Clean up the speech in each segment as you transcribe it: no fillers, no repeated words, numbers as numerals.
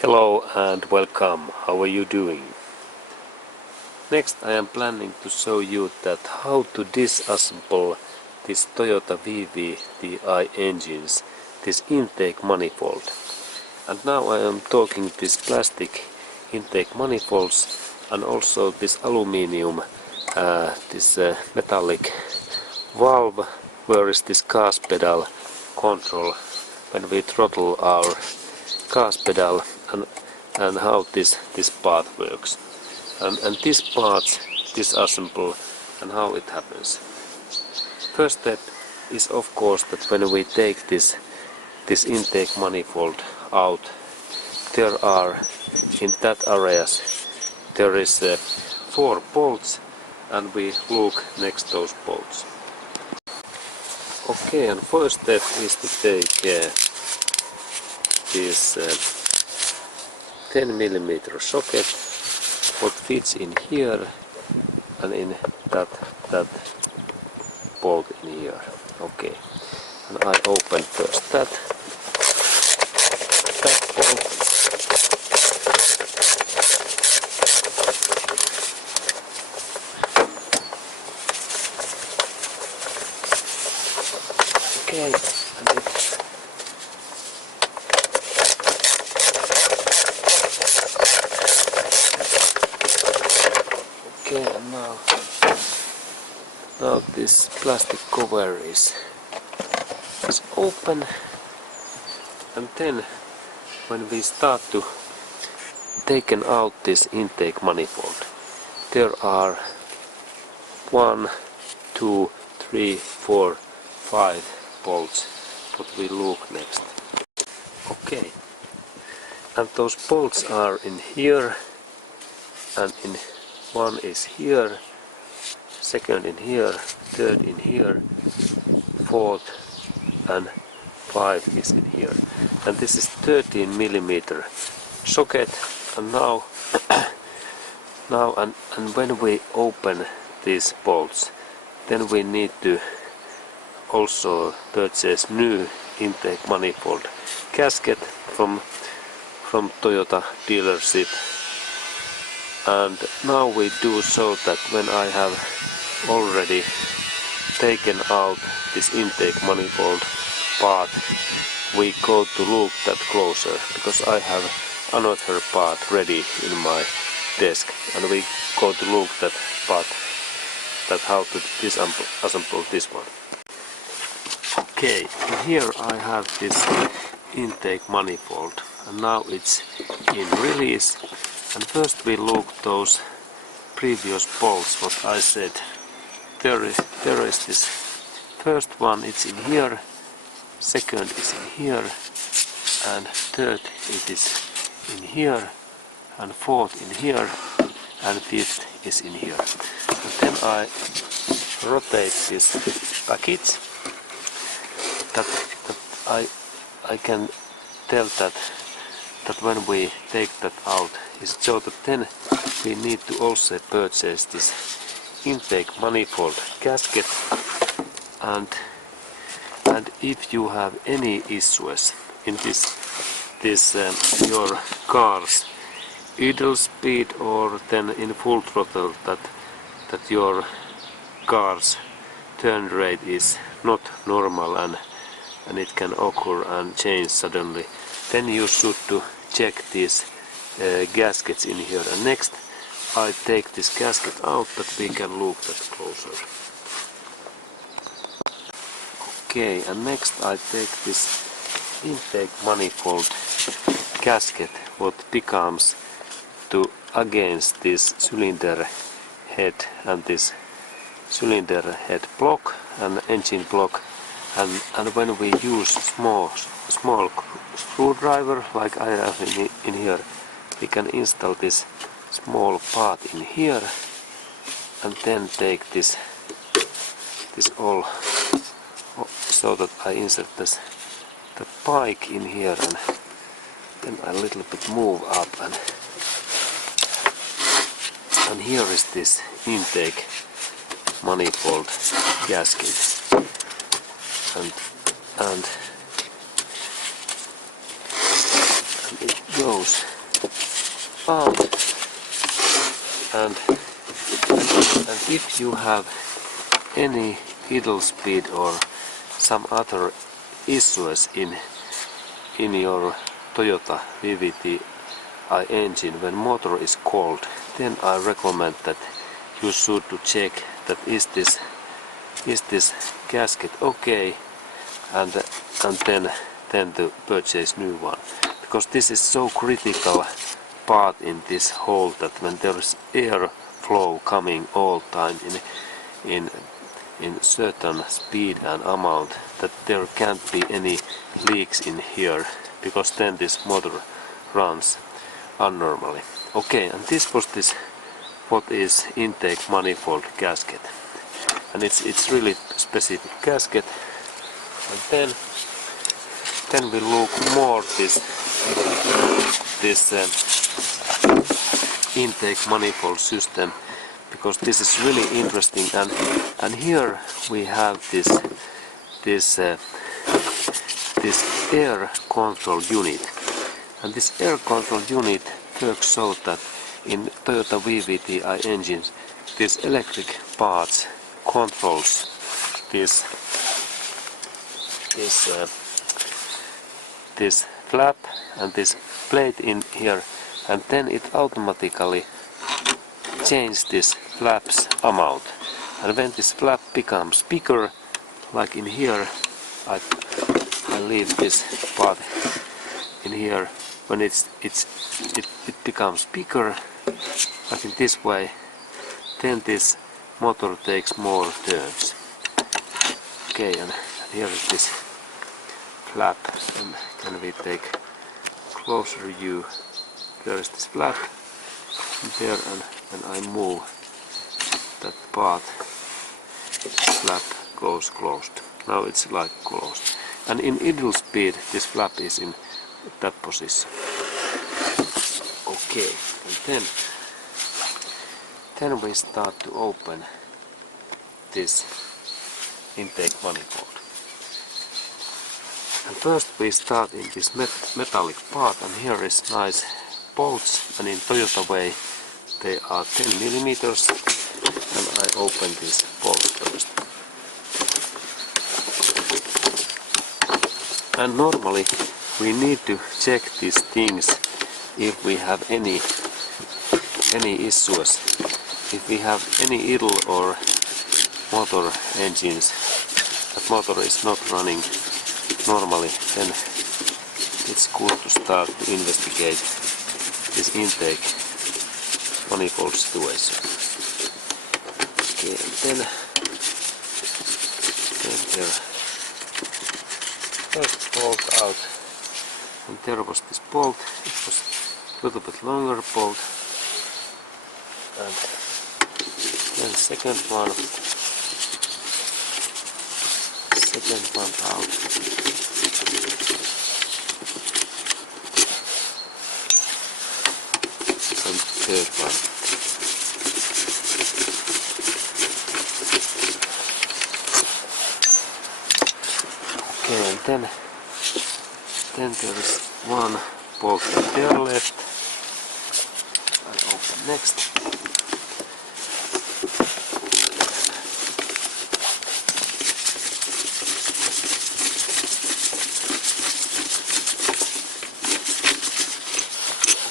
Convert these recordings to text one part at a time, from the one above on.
Hello and welcome. How are you doing? Next I am planning to show you that how to disassemble this Toyota VVT-i engines, this intake manifold. And now I am talking this plastic intake manifolds and also this aluminium, this metallic valve where is this gas pedal control when we throttle our gas pedal, and how this part works, and these parts disassemble and how it happens. First step is of course that when we take this intake manifold out, there are in that areas there is 4 bolts, and we look next those bolts. Okay, and first step is to take this 10mm socket what fits in here and in that bolt in here. Okay, and I open first that bolt. Okay, and now this plastic cover is open, and then when we start to taken out this intake manifold, there are 1, 2, 3, 4, 5 bolts what we look next. Okay, and those bolts are in here, and in one is here, second in here, third in here, fourth and 5 is in here. And this is 13mm socket. And now and when we open these bolts, then we need to also purchase new intake manifold gasket from Toyota dealership. And now we do so that when I have already taken out this intake manifold part, we go to look that closer, because I have another part ready in my desk, and we go to look that part, that how to disassemble this one. Okay, here I have this intake manifold, and now it's in release. And first we look those previous bolts what I said. There is this first one, it's in here, second is in here, and third it is in here, and fourth in here, and fifth is in here. And then I rotate this package that I can tell that when we take that out is so that then we need to also purchase this intake manifold gasket. And if you have any issues in this your car's idle speed, or then in full throttle, that your car's turn rate is not normal and it can occur and change suddenly, then you should to check these gaskets in here. And next I take this gasket out that we can look that closer. Okay, and next I take this intake manifold gasket what becomes to against this cylinder head and this cylinder head block and engine block. And when we use small screwdriver like I have in here, we can install this small part in here, and then take this all so that I insert the pike in here, and then a little bit move up, and here is this intake manifold gasket. And it goes out, and if you have any idle speed or some other issues in your Toyota VVT-i engine when motor is cold, then I recommend that you should to check that is this gasket okay, and then to purchase new one, because this is so critical part in this hole that when there is air flow coming all time in certain speed and amount, that there can't be any leaks in here, because then this motor runs unnormally. Okay, and this was what is intake manifold gasket, and it's really specific gasket. And then we look more this intake manifold system, because this is really interesting. And here we have this air control unit, and this air control unit works so that in Toyota VVT-i engines this electric parts controls this flap and this plate in here, and then it automatically changes this flap's amount. And when this flap becomes bigger, like in here, I leave this part in here. When it becomes bigger, like in this way, then this motor takes more turns. Okay, and here is this flap, and can we take closer view? There is this flap there, and when I move that part, this flap goes closed. Now it's like closed, and in idle speed this flap is in that position. Okay, and then we start to open this intake manifold. And first we start in this metallic part, and here is nice bolts, and in Toyota way they are 10 millimeters, and I open this bolt first. And normally we need to check these things if we have any issues. If we have any idle or motor engines, that motor is not running normally, then it's good to start to investigate this intake manifold situation. Okay, and then there first bolt out, and there was this bolt. It was a little bit longer bolt, and then second one out, and third one. Okay, and then there is one bolt there left. I open next.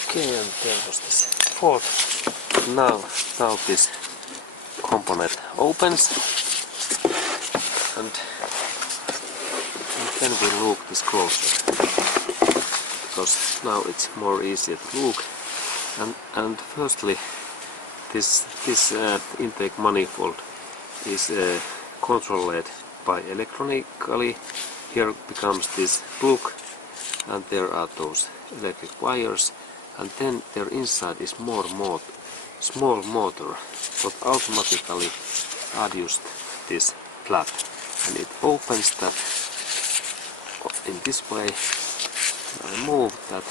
Okay, and there was this fourth. Now this component opens, and then we look this closer, because now it's more easier to look. And firstly, this intake manifold is controlled by electronically. Here becomes this plug, and there are those electric wires, and then there inside is small motor that automatically adjusts this flap, and it opens that in this way. I move that,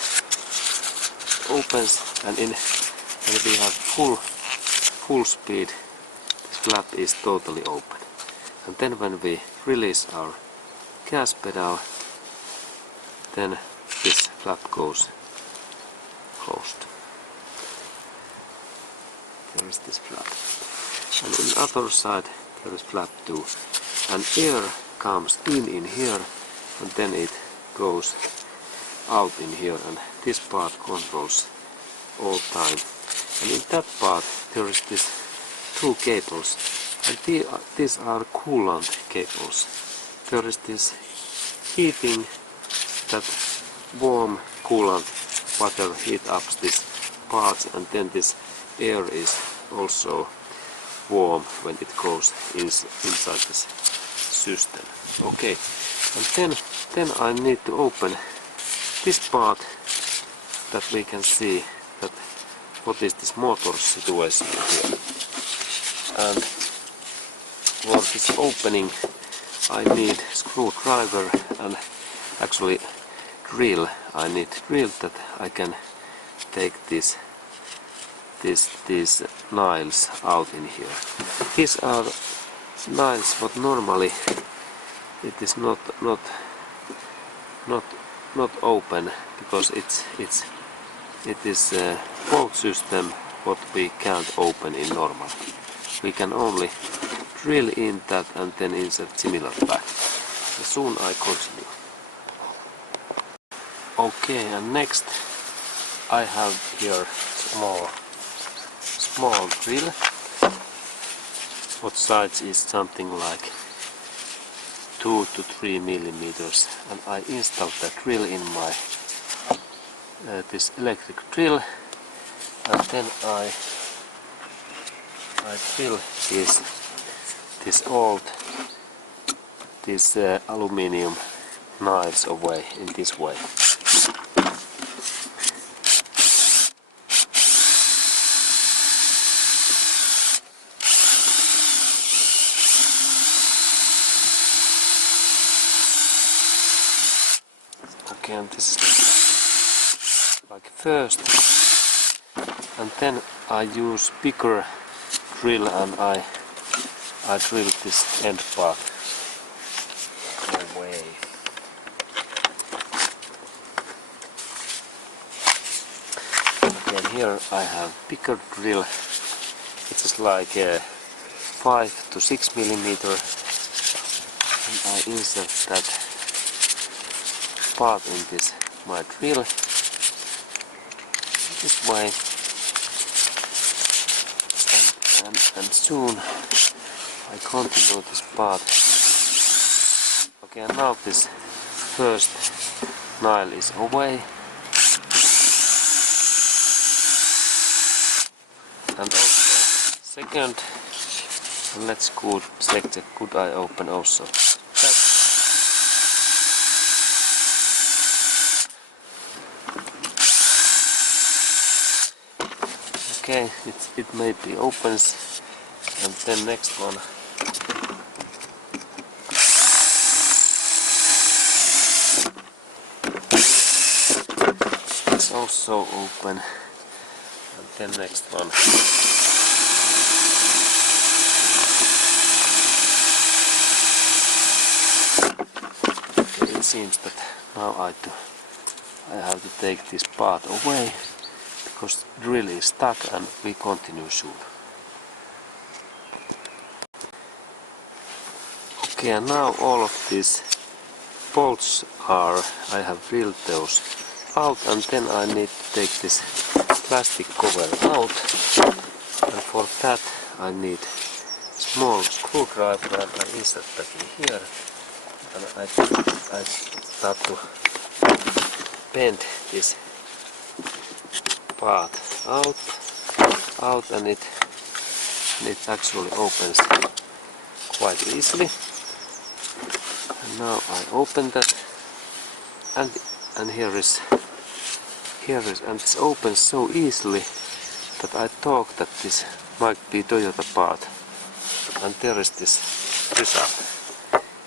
opens, and when we have full speed, this flap is totally open. And then when we release our gas pedal, then this flap goes closed. There is this flap. And on the other side there is flap too. And air comes in here and then it goes out in here, and this part controls all time. And in that part there is this two cables, and these are coolant cables. There is this heating, that warm coolant water heat up this parts, and then this air is also warm when it goes inside this system. Okay, and then I need to open this part that we can see that what is this motor situation here. And for this opening I need screwdriver and actually drill. I need drill that I can take these nails out in here. These are nails but normally it is not open because it is a bolt system what we can't open in normal. We can only drill in that and then insert similar back. Soon I continue. Okay, and next I have here small drill. What size is something like 2 to 3 millimeters, and I installed the drill in my this electric drill, and then I drill this old aluminium nails away in this way. Okay, and this is like first, and then I use bigger drill and I drill this end part away. Again, here I have bigger drill. It is like 5 to 6 millimeter, and I insert that part in this my drill this way, and soon I continue this part. Okay, and now this first nail is away, and also second, and let's check that could I open also. Okay, it maybe opens, and then next one. It's also open, and then next one. Okay, it seems that now I have to take this part away, because the drill is stuck, and we continue soon. Okay, and now all of these bolts I have drilled those out, and then I need to take this plastic cover out, and for that I need small screwdriver, and I insert that in here, and I start to bend this part out, and it actually opens quite easily. And now I open that, and here is, and this opens so easily that I thought that this might be Toyota part. And there is this result.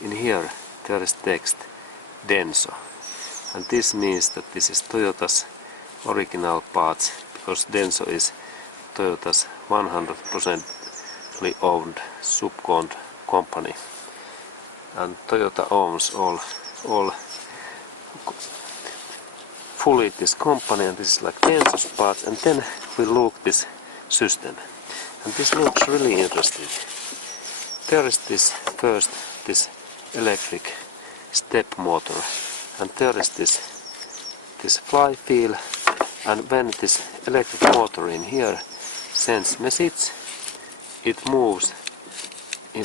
In here there is text Denso, and this means that this is Toyota's original parts, because Denso is Toyota's 100% owned subcon company, and Toyota owns all fully this company, and this is like tens of parts, and then we look this system, and this looks really interesting. There is this first this electric step motor, and there is this flywheel, and when this electric motor in here sends message, it moves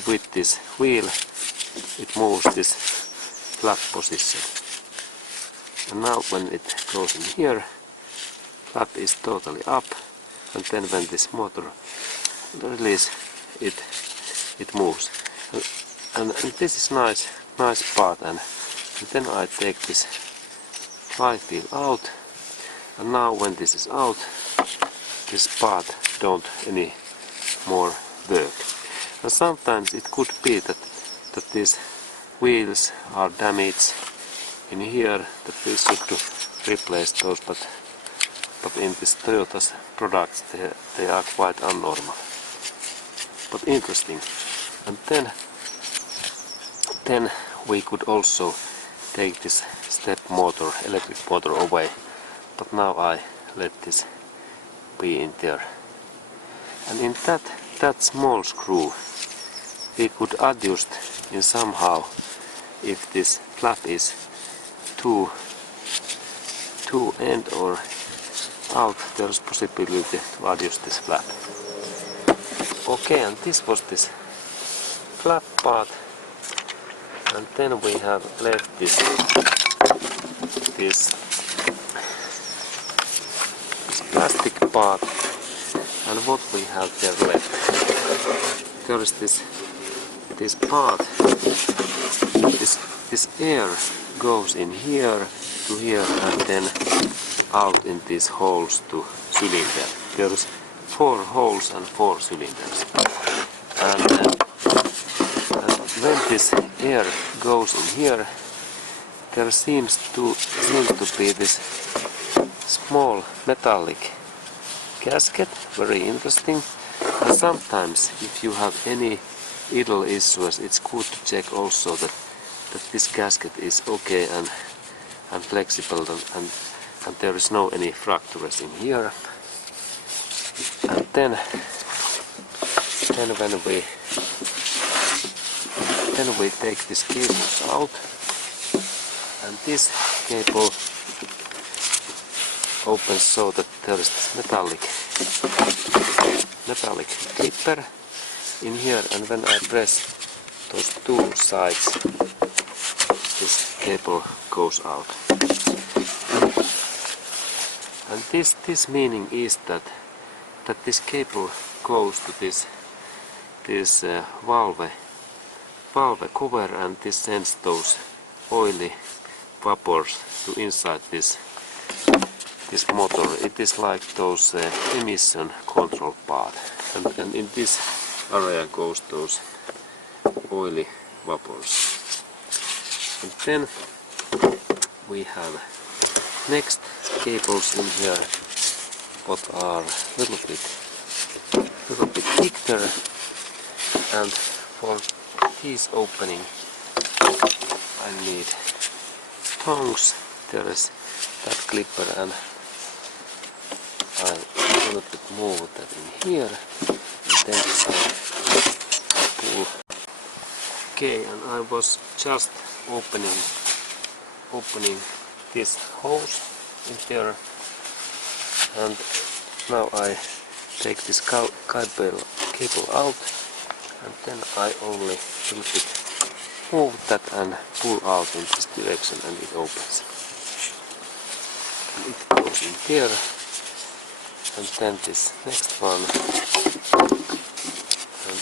with this wheel, it moves this flap position. And now when it goes in here, flap is totally up, and then when this motor release, it moves. And this is nice part, and then I take this flywheel out, and now when this is out, this part don't any more work. And sometimes it could be that these wheels are damaged in here, that we should to replace those, but in this Toyota's products they are quite abnormal, but interesting. And then we could also take this step motor, electric motor away, but now I let this be in there. And in that small screw we could adjust in somehow if this flap is too end or out, there's possibility to adjust this flap. Okay, and this was this flap part, and then we have left this plastic part, and what we have there left, there is this part, this air goes in here to here and then out in these holes to cylinder. There is 4 holes and 4 cylinders, and when this air goes in here, there seems to be this small metallic gasket, very interesting. And sometimes if you have any idle issues, it's good to check also that this gasket is okay and flexible, and there is no any fractures in here. And then when we take this cables out, and this cable opens so that there is this metallic clipper in here, and when I press those 2 sides, this cable goes out. And this meaning is that this cable goes to this valve cover, and this sends those oily vapors to inside this motor. It is like those emission control part, and in this area goes those oily vapors. And then we have next cables in here, what are a little bit thicker, and for these opening I need tongs. There is that clipper, and I a little bit move that in here, and then I pull. Okay, and I was just opening this hose in there, and now I take this cable out, and then I only a little bit move that and pull out in this direction, and it opens. And it goes in here, and then this next one, and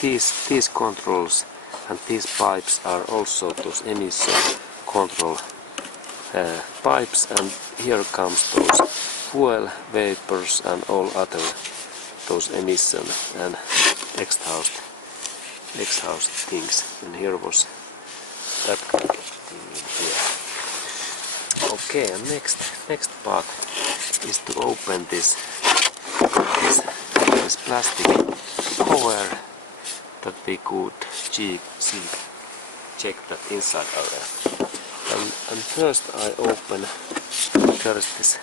these controls and these pipes are also those emission control pipes, and here comes those fuel vapors and all other those emission and exhaust things, and here was that kind of thing in here. Okay, and next part is to open this plastic cover, that we could check that inside area. And first I open there is this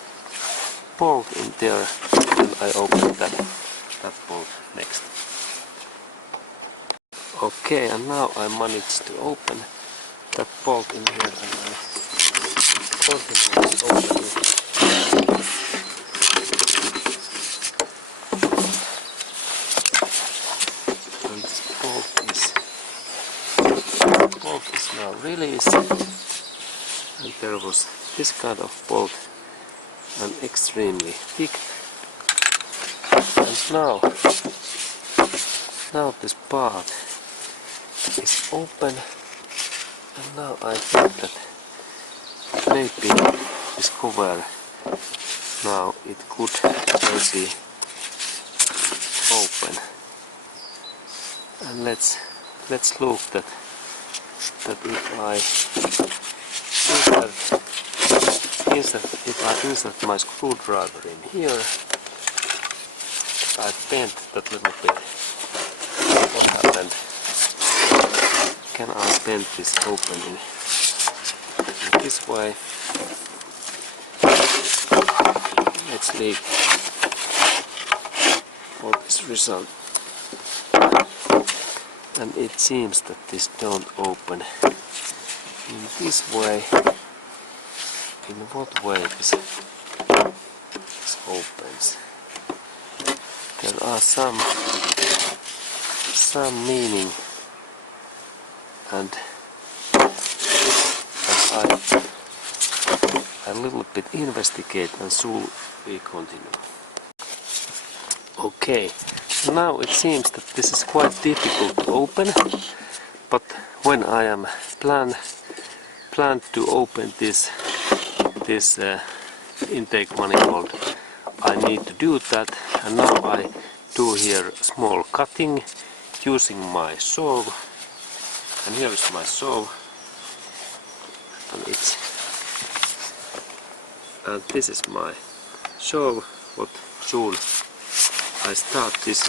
bolt in there, and I open that bolt next. Okay, and now I managed to open that bolt in here, and I continue to open it. And this bolt is now released, and there was this kind of bolt, and extremely thick. And now this part is open, and now I think that maybe this cover now it could easily open. And let's look that if I insert my screwdriver in here, I bent that little bit. What happened? Can I bend this open in this way? Let's leave what is result. And it seems that this don't open in this way. In what way this opens? There are some meaning, and I little bit investigate, and so we continue. Okay, now it seems that this is quite difficult to open, but when I am planned to open this intake manifold, I need to do that, and now I do here small cutting using my saw, and here is my saw, and this is my saw. What soon I start this.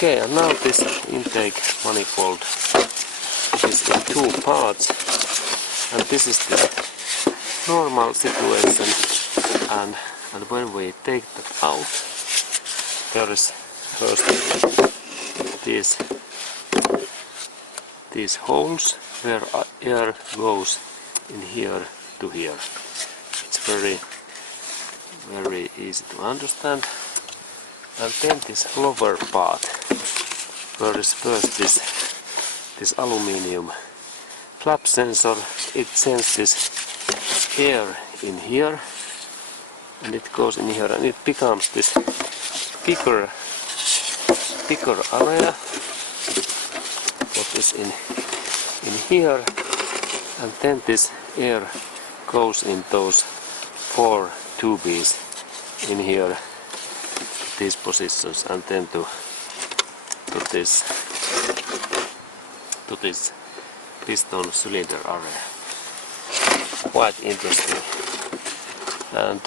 Okay, and now this intake manifold is in two parts, and this is the normal situation, and when we take that out, there is first these holes where air goes in here to here. It's very easy to understand. And then this lower part, where is first this aluminium flap sensor, it sends this air in here, and it goes in here, and it becomes this bigger area, what is in here, and then this air goes in those 4 tubies in here, these positions, and then to this piston cylinder area. Quite interesting. And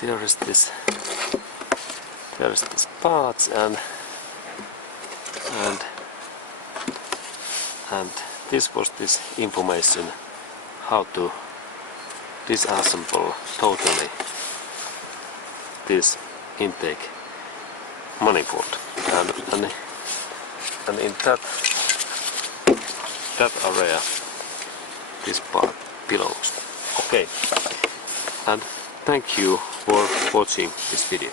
there is this parts, and this was this information how to disassemble totally this intake manifold, and in that area this part belongs. Okay, and thank you for watching this video.